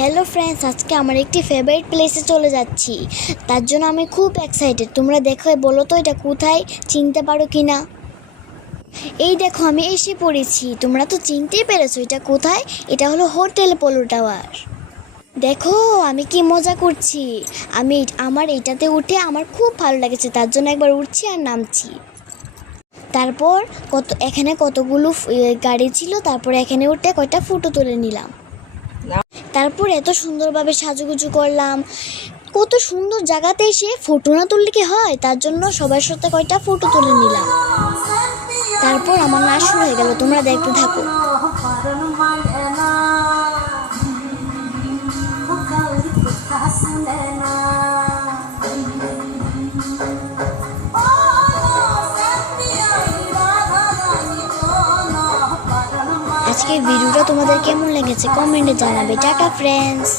Hello friends, আজকে আমার একটি ফেভারিট প্লেসে চলে যাচ্ছি। তার জন্য আমি খুব এক্সাইটেড। তোমরা দেখো, বলো তো এটা কোথায়, চিনতে পারো কি না? এই দেখো, আমি এসে পড়েছি। তোমরা তো চিনতেই পেরেছো এটা কোথায়। এটা হলো হোটেল পোলো টাওয়ার। দেখো আমি কি মজা করছি। আমার এটাতে উঠে আমার খুব ভালো লেগেছে, তার জন্য একবার উঠছি আর নামছি। তারপর এখানে কতগুলো গাড়ি ছিল। তারপর এখানে উঠে কয়টা ফটো তুলে নিলাম। তারপর এত সুন্দরভাবে সাজুগুজু করলাম। কত সুন্দর জায়গাতে এসে ফটো না তুললে কি হয়, তার জন্য সবার সাথে কয়টা ফটো তুলে নিলাম। তারপর আমার নাচ শুরু হয়ে গেল, তোমরা দেখতে থাকো। আজকের ভিডিওটা তোমাদের কেমন লেগেছে কমেন্টে জানাবে। Tata friends.